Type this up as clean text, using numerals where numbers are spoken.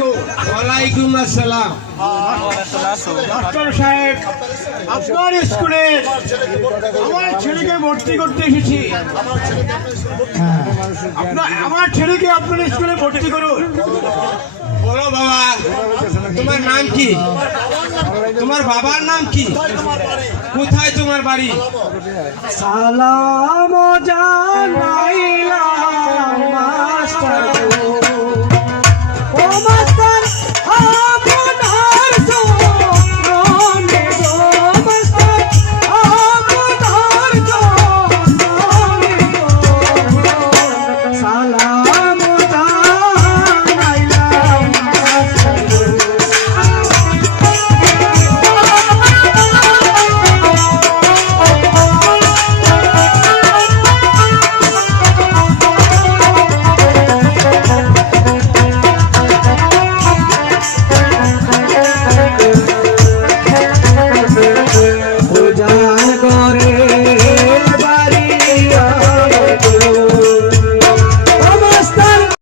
আলাইকুম। ওয়ালাইকুম আসসালাম। ডাক্তার সাহেব, আপনার স্কুলে আমার ছেলেকে ভর্তি করতে এসেছি। আমার ছেলেকে আপনার স্কুলে ভর্তি করুন। বলো বাবা, তোমার নাম কি? তোমার বাবার নাম কি? কোথায় তোমার বাড়ি? সালাম জানাইলাম